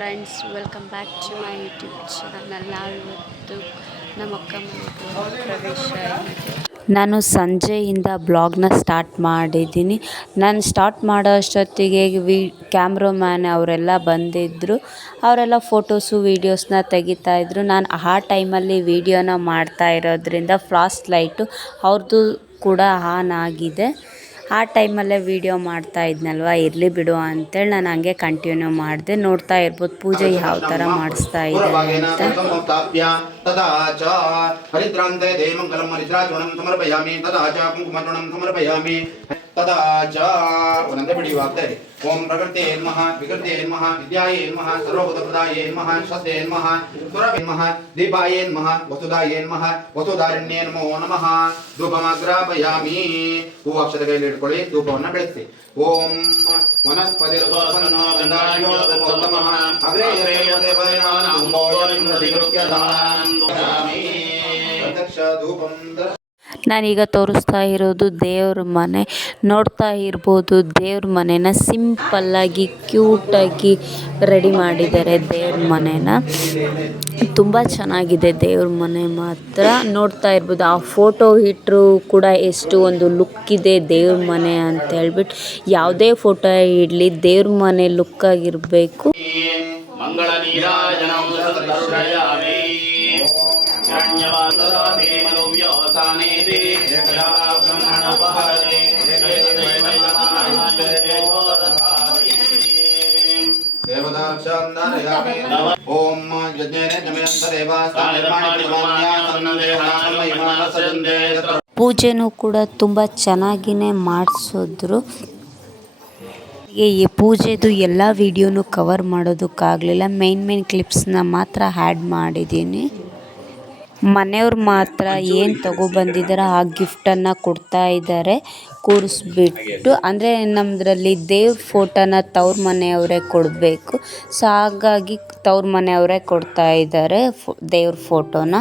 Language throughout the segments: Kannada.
Friends, welcome back to my YouTube channel. ನಾವಿವತ್ತು ನಮ್ಮ ಅಕ್ಕ ಮನೆಗೆ ಪ್ರವೇಶ ಇದೆ. ನಾನು ಸಂಜೆಯಿಂದ ಬ್ಲಾಗ್ನ ಸ್ಟಾರ್ಟ್ ಮಾಡಿದ್ದೀನಿ. ನಾನು ಸ್ಟಾರ್ಟ್ ಮಾಡೋ ಅಷ್ಟೊತ್ತಿಗೆ ಕ್ಯಾಮ್ರಾಮ್ಯಾನ್ ಅವರೆಲ್ಲ ಬಂದಿದ್ದರು. ಅವರೆಲ್ಲ ಫೋಟೋಸು ವೀಡಿಯೋಸ್ನ ತೆಗಿತಾಯಿದ್ರು. ನಾನು ಆ ಟೈಮಲ್ಲಿ ವೀಡಿಯೋನ ಮಾಡ್ತಾ ಇರೋದ್ರಿಂದ ಫ್ಲಾಶ್ ಲೈಟು ಅವ್ರದ್ದು ಕೂಡ ಆನ್ ಆಗಿದೆ. ಆ ಟೈಮಲ್ಲೇ ವೀಡಿಯೋ ಮಾಡ್ತಾ ಇದ್ನಲ್ವ, ಇರಲಿ ಬಿಡು ಅಂತೇಳಿ ನಾನು ಹಂಗೆ ಕಂಟಿನ್ಯೂ ಮಾಡಿದೆ. ನೋಡ್ತಾ ಇರ್ಬೋದು ಪೂಜೆ ಯಾವ ಥರ ಮಾಡಿಸ್ತಾ ಇದ್ದಾರೆ ಅಂತ. ಓಂ ಪ್ರಕೃತೆ ನಮಃ ವಿಕೃತೆ ನಮಃ ವಿದ್ಯಾಯೇ ನಮಃ ಸರ್ವಭೂತಪ್ರದಾಯೇ ನಮಃ ಶ್ರದ್ಧೇ ನಮಃ ಸುರಭೇ ನಮಃ ದೀಪಾಯೇ ನಮಃ ವಸುದಾಯೇ ನಮಃ ವಸುಧಾರಣ್ಯೇ ನಮೋ ನಮಃ. ಧೂಪಮಾಗ್ರಾಪಯಾಮಿ. ಹೂ ಅಕ್ಷರ ಕೈಯಲ್ಲಿ ಇಟ್ಕೊಳ್ಳಿ, ಧೂಪವನ್ನು ಬೆಳೆಸಿ. ಓಂ ವನಸ್ಪತಿ ನಾನೀಗ ತೋರಿಸ್ತಾ ಇರೋದು ದೇವ್ರ ಮನೆ. ನೋಡ್ತಾ ಇರ್ಬೋದು ದೇವ್ರ ಮನೆನ ಸಿಂಪಲ್ಲಾಗಿ ಕ್ಯೂಟಾಗಿ ರೆಡಿ ಮಾಡಿದ್ದಾರೆ. ದೇವ್ರ ಮನೆನ ತುಂಬ ಚೆನ್ನಾಗಿದೆ ದೇವ್ರ ಮನೆ ಮಾತ್ರ. ನೋಡ್ತಾ ಇರ್ಬೋದು ಆ ಫೋಟೋ ಇಟ್ಟರು ಕೂಡ ಎಷ್ಟು ಒಂದು ಲುಕ್ ಇದೆ ದೇವ್ರ ಮನೆ ಅಂತ ಹೇಳ್ಬಿಟ್ಟು. ಯಾವುದೇ ಫೋಟೋ ಇಡಲಿ ದೇವ್ರ ಮನೆ ಲುಕ್ಕಾಗಿರಬೇಕು. ಮಂಗಳ ಪೂಜೆನೂ ಕೂಡ ತುಂಬ ಚೆನ್ನಾಗಿನೇ ಮಾಡಿಸಿದ್ರು. ಈ ಪೂಜೆದು ಎಲ್ಲ ವಿಡಿಯೋನು ಕವರ್ ಮಾಡೋದಕ್ಕಾಗಲಿಲ್ಲ. ಮೇನ್ ಕ್ಲಿಪ್ಸ್ನ ಮಾತ್ರ ಆ್ಯಡ್ ಮಾಡಿದ್ದೀನಿ. ಮನೆಯವ್ರು ಮಾತ್ರ ಏನು ತಗೊಬಂದಿದ್ದಾರೆ ಆ ಗಿಫ್ಟನ್ನು ಕೊಡ್ತಾ ಇದ್ದಾರೆ ಕೂರಿಸ್ಬಿಟ್ಟು. ಅಂದರೆ ನಮ್ಮದ್ರಲ್ಲಿ ದೇವ್ರ ಫೋಟೋನ ತವ್ರ ಮನೆಯವರೇ ಕೊಡಬೇಕು. ಸೊ ಹಾಗಾಗಿ ತವ್ರ ಮನೆಯವರೇ ಕೊಡ್ತಾ ಇದ್ದಾರೆ ದೇವ್ರ ಫೋಟೋನ.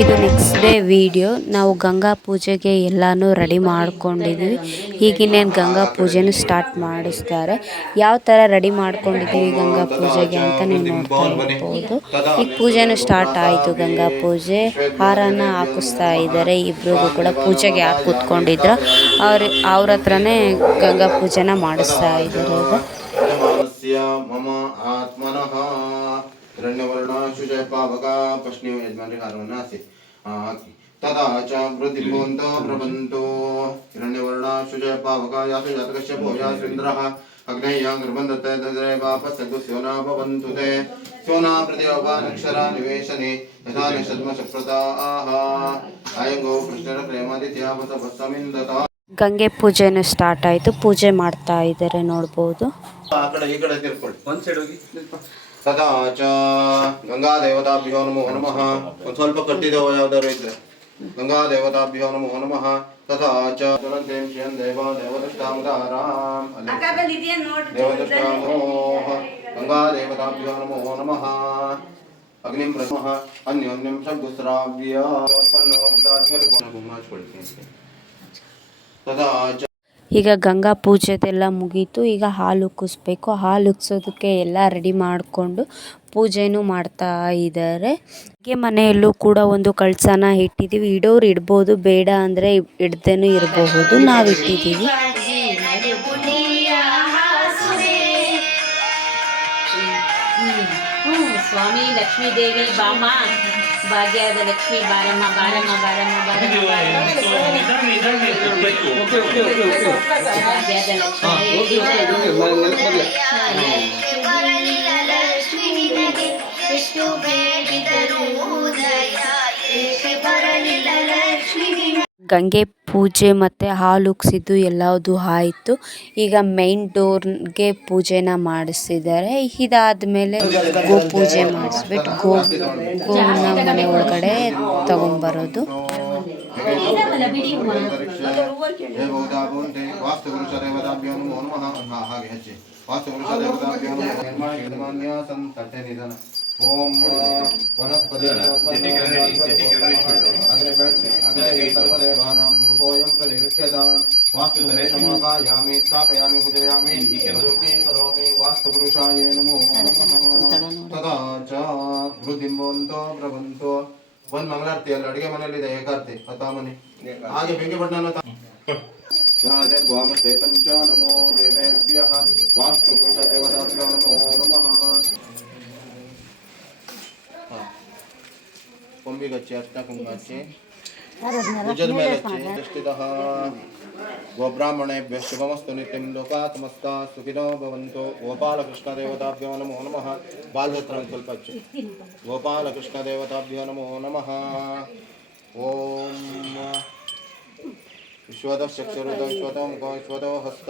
ಇದು ನೆಕ್ಸ್ಟ್ ಡೇ ವಿಡಿಯೋ. ನಾವು ಗಂಗಾ ಪೂಜೆಗೆ ಎಲ್ಲನೂ ರೆಡಿ ಮಾಡ್ಕೊಂಡಿದ್ವಿ. ಈಗಿನ್ನೇನು ಗಂಗಾ ಪೂಜೆನೂ ಸ್ಟಾರ್ಟ್ ಮಾಡಿಸ್ತಾರೆ. ಯಾವ ಥರ ರೆಡಿ ಮಾಡ್ಕೊಂಡಿದ್ದೀವಿ ಗಂಗಾ ಪೂಜೆಗೆ ಅಂತ ನೀವು ನೋಡ್ತಾ ಇರ್ಬೋದು. ಈಗ ಪೂಜೆನೂ ಸ್ಟಾರ್ಟ್ ಆಯಿತು. ಗಂಗಾ ಪೂಜೆ ಹಾರನ ಹಾಕಿಸ್ತಾ ಇದ್ದಾರೆ. ಇಬ್ರಿಗೂ ಕೂಡ ಪೂಜೆಗೆ ಯಾರು ಕೂತ್ಕೊಂಡಿದ್ರು ಅವ್ರ ಹತ್ರನೇ ಗಂಗಾ ಪೂಜೆನ ಮಾಡಿಸ್ತಾ ಇದ್ದಾರೆ. ಶುಚಯ ಪಾವಕ ಪ್ರಶ್ನೆಯು ಯಜಮಾನರಿಗೆ ಹಾರವನ್ನು ಹಾಸಿ ಹಾಕಿ. ತದಾ ಚ ವೃದ್ಧಿರ್ಭವಂತೋ ಪ್ರಬಂತೋ ಹಿರಣ್ಯವರ್ಣ ಶುಚಯ ಪಾವಕ ಯಾತು ಜಾತಕಸ್ಯ ಭೋಜಾಶ್ರೀಂದ್ರಃ ಅಗ್ನೇಯ ಗರ್ಭಂದತೆ ತದ್ರೆ ವಾಪಸ್ಸಗು ಸ್ಯೋನಾ ಭವಂತು ತೇ ಸ್ಯೋನಾ ಪ್ರತಿಯೋಪಾನಕ್ಷರ ನಿವೇಶನೆ ಯಥಾ ನಿಷದ್ಮ ಶಪ್ರತಾಃ ಆಯಂಗೋ ಕೃಷ್ಣರ ಪ್ರೇಮಾದಿತ್ಯಾವತ ಭತ್ತಮಿಂದತ. ಗಂಗೆ ಪೂಜೆನೂ ಸ್ಟಾರ್ಟ್ ಆಯಿತು. ಪೂಜೆ ಮಾಡ್ತಾ ಇದ್ದಾರೆ ನೋಡ್ಬೋದು. ಆ ಕಡೆ ಈ ಕಡೆ ತಿರ್ಕೊಳ್ಳಿ, ಒಂದು ಸೈಡ್ ಹೋಗಿ. ತದಾ ಚ ಗಂಗಾ ದೇವತಾಭ್ಯೋ ನಮೋ ನಮಃ. ಒಂದು ಸ್ವಲ್ಪ ಕಟ್ಟಿದೆವು ಯಾವ್ದಾದ್ರು ಇದ್ರೆ. ಗಂಗಾ ದೇವತಾಭ್ಯೋ ನಮೋ ನಮಃ. ತದಾ ಚ ಜ್ವಲಂತೇಂ ಶ್ರಿಯಂ ದೇವ ದೇವದೃಷ್ಟಾಮುದಾರಾಂ ದೇವದೃಷ್ಟಾಮೋ. ಗಂಗಾ ದೇವತಾಭ್ಯೋ ನಮೋ ನಮಃ. ಅಗ್ನಿಂ ಪ್ರಮಃ ಅನ್ಯೋನ್ಯಂ ಶಬ್ದುಸ್ರಾವ್ಯ ಉತ್ಪನ್ನೋ ಗಂಧಾಢ್ಯರು. ತದಾ ಚ ಈಗ ಗಂಗಾ ಪೂಜೆದೆಲ್ಲ ಮುಗೀತು. ಈಗ ಹಾಲು ಉಕ್ಕಿಸ್ಬೇಕು. ಹಾಲು ಉಕ್ಸೋದಕ್ಕೆ ಎಲ್ಲ ರೆಡಿ ಮಾಡಿಕೊಂಡು ಪೂಜೆನೂ ಮಾಡ್ತಾ ಇದ್ದಾರೆ. ಹಾಗೆ ಮನೆಯಲ್ಲೂ ಕೂಡ ಒಂದು ಕಳಸನ ಇಟ್ಟಿದ್ದೀವಿ. ಇಡೋರು ಇಡ್ಬೋದು, ಬೇಡ ಅಂದರೆ ಇಡ್ದೇನೂ ಇರಬಹುದು. ನಾವು ಇಟ್ಟಿದ್ದೀವಿ. ಸ್ವಾಮಿ ಲಕ್ಷ್ಮೀ ದೇವಿ ಬಾಮ ಭಾಗ್ಯದ ಲಕ್ಷ್ಮೀ ಬಾರಮ್ಮ ಬಾರಮ್ಮ ಬಾರಮ್ಮ ಬಾರಮ್ಮ ಭಾಗ್ಯದ ಲಕ್ಷ್ಮೀ. ಗಂಗೆ ಪೂಜೆ ಮತ್ತು ಹಾಲು ಉಕ್ಸಿದ್ದು ಎಲ್ಲದು ಆಯಿತು. ಈಗ ಮೈನ್ ಡೋರ್ಗೆ ಪೂಜೆನ ಮಾಡಿಸಿದ್ದಾರೆ. ಇದಾದಮೇಲೆ ಗೋ ಪೂಜೆ ಮಾಡಿಸ್ಬಿಟ್ಟು ಗೋನ ಮನೆ ಒಳಗಡೆ ತಗೊಂಬರೋದು. ಇದಾವಲ್ಲ ಬಿಡಿ ಹೂವು. ವಾಸ್ತುಪುರುಷದೇವತಾಭ್ಯೋ ನಮೋ ನಮಃ. ಹಾಗೆ ಹಚ್ಚಿ ವಾಸ್ತುಪುರುಷದೇವತಾಭ್ಯೋ ನಮಃ. ನಿರ್ಮಾಣ್ಯ ಸಂತಟ್ಟೆ ನಿಧನ. ಓಂ ವನಸ್ಪತಿ ಅಗ್ರೆ ಬೆಳಗ್ಗೆ ಅಗ್ರೆ ಸರ್ವದೇವಾನಾಂ ರೂಪೋಯಂ ಪ್ರತಿಗೃಹ್ಯತಾಂ. ವಾಸ್ತುಪುರುಷಮಾಪಾಯಾಮಿ ಸ್ಥಾಪಯಾಮಿ ಪೂಜಯಾಮಿ ಕರೋಮಿ ಕರೋಮಿ ವಾಸ್ತುಪುರುಷಾಯ ನಮೋ ನಮಃ. ತದಾ ಚ ವೃದ್ಧಿಂಬಂತೋ ಪ್ರಬಂತೋ. ಒಂದು ಮಂಗಳಾರತಿ ಅಲ್ಲ, ಅಡುಗೆ ಮನೆಯಲ್ಲಿದೆ ಏಕಾರ್ತಿ ಅಥವಾ ಮನೆ ಹಾಗೆ ಬೆಂಕಿ ಬಣ್ಣನ ಚೈತನ್ಯ ನಮೋ ದೇವೇಭ್ಯಃ. ವಾಸ್ತುಪುರುಷ ದೇವತಾಭ್ಯೋ ನಮೋ ನಮಃ. ಕೊಂಬಿಗಚ್ಚಿ ಅರ್ಥ ಕುಂಗಚ್ಚಿ ಭುಜದ ಮೇಲೆ ಹಚ್ಚಿ ದೃಷ್ಟಿತಃ. ಗೋಬ್ರಾಹ್ಮಣೇಭ್ಯಃ ಶುಭಮಸ್ತು ನಿತ್ಯಂ ಲೋಕಾಃ ಸಮಸ್ತಾಃ ಸುಖಿನೋ ಭವಂತು. ಗೋಪಾಲಕೃಷ್ಣ ದೇವತಾಭ್ಯೋ ನಮೋ ನಮಃ. ಬಾಲಹತ್ರ ಸ್ವಲ್ಪ ಹಚ್ಚಿ. ಗೋಪಾಲಕೃಷ್ಣ ದೇವತಾಭ್ಯೋ ನಮೋ ನಮಃ. ಓಂ ವಿಶ್ವತಃ ಚಕ್ಷುರುತ ವಿಶ್ವತಃ ಮುಖ ವಿಶ್ವತಃ ಹಸ್ತ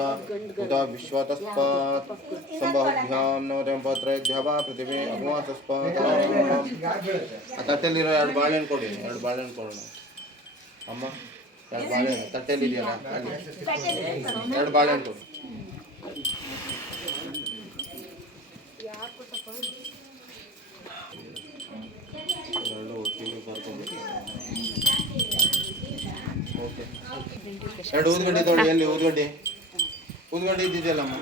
ಉತ ವಿಶ್ವತಸ್ಪಾತ್ ಸಂಭಾವ್ಯಾಂ ನವತಂ ಪತ್ರೈಭ್ಯಃ ವಾ ಪೃಥಿವೀ ಅಗ್ಮಾತಸ್ಪಾತ್. ಆ ತಟ್ಟೆಲಿರೋ 2 ಬಾಳೆಹಣ್ಣು ಕೊಡಿ, 2 ಬಾಳೆಹಣ್ಣು ಕೊಡೋಣ ಅಮ್ಮ. 2 ಬಾಳೆಹಣ್ಣು ತಟ್ಟೆಲಿ ಇದೆಯಲ್ಲ, 2 ಬಾಳೆಹಣ್ಣು ಕೊಡಿ. ಎರಡು ಒಟ್ಟಿಗೆ ಕರ್ಕೊಂಡ್ಬಿಟ್ಟು ಓಕೆ. 2 ಊದ್ಗಡ್ಡೆ ತೊಗೊಳ್ಳಿ. ಎಲ್ಲಿ ಊದ್ಗಡ್ಡೆ ಇದ್ದಿದೆಯಲ್ಲಮ್ಮ,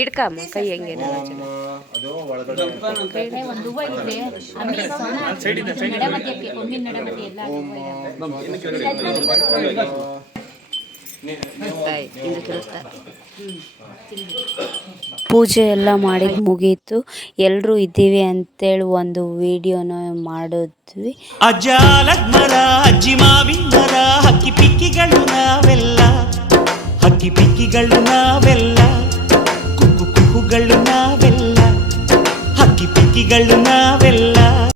ಇಡ್ಕಮ್ಮ ಕೈ ಹೆಂಗೆ ಅದು ಒಳಗಡೆ. ಒಂದು ಹೂವು ಇದೆ. ಆಮೇಲೆ ನಡೆ ಮಧ್ಯಕ್ಕೆ ಕೊಂಬಿನ ನಡೆ ಮಧ್ಯೆ ಎಲ್ಲ ಓಂ ಪೂಜೆ ಎಲ್ಲ ಮಾಡಿ ಮುಗೀತು. ಎಲ್ಲರೂ ಇದ್ದೀವಿ ಅಂತೇಳಿ ಒಂದು ವಿಡಿಯೋನ ಮಾಡಿದ್ವಿ. ಅಜ್ಜ ಲಗ್ಮರ ಅಜ್ಜಿ ಮಾವಿನ ಮರ ಹಕ್ಕಿ ಪಿಕ್ಕಿಗಳು ನಾವೆಲ್ಲ, ಹಕ್ಕಿ ಪಿಕ್ಕಿಗಳು ನಾವೆಲ್ಲ, ಕುಕ್ಕು ಕುಕ್ಕುಗಳು ನಾವೆಲ್ಲ, ಹಕ್ಕಿ ಪಿಕ್ಕಿಗಳು ನಾವೆಲ್ಲ.